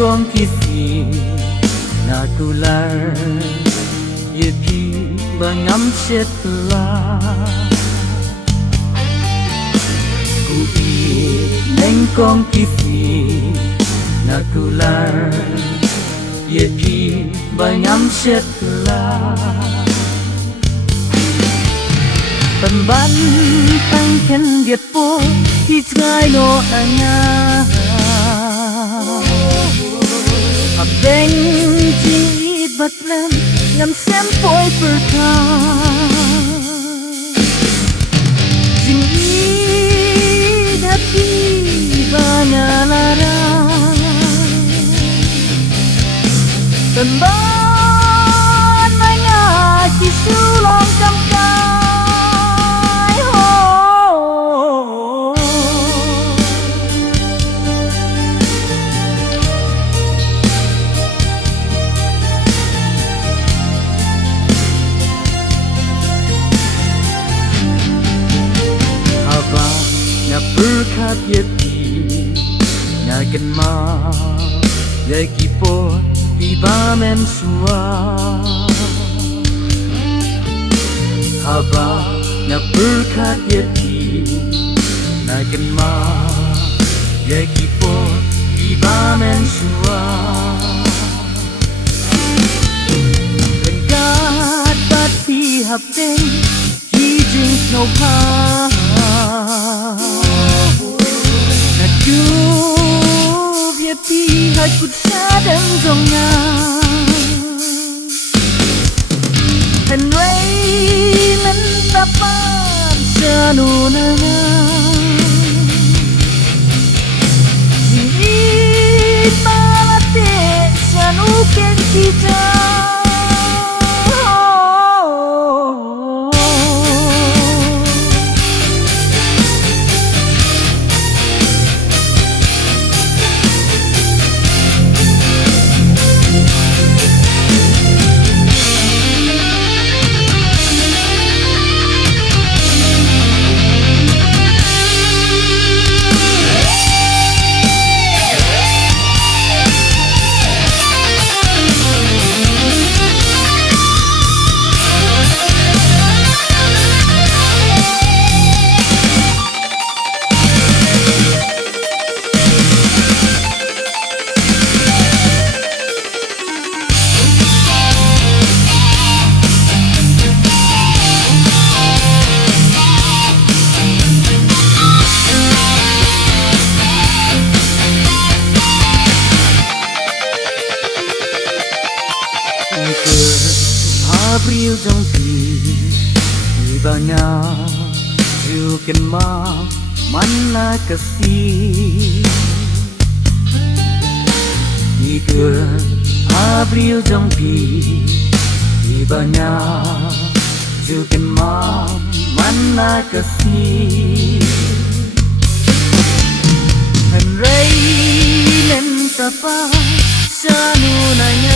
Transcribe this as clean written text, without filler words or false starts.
kong kisi nakular yepi bangam setla kui neng kong kisi nakular yepi bangam setla Pemban tangken gepo hijgai no anga Abeng jingit batlam ngam sempoi perka Jingit hati banyak larang Pemban banyak kisulong kamkai Berkat yepi nagen ma lagi po tiba mensua Haba na berkat yepi nagen ma lagi po tiba mensua Berkat bati hapdeng hijing snow pa Yepi hai kut sadang zonga Hen rei men tapan sanunana Jingit malate sanuken kita Abril trong khi banyak juga mana kasih Ika Abril trong khi banyak juga mana kasih Henry nem tapa sanunanya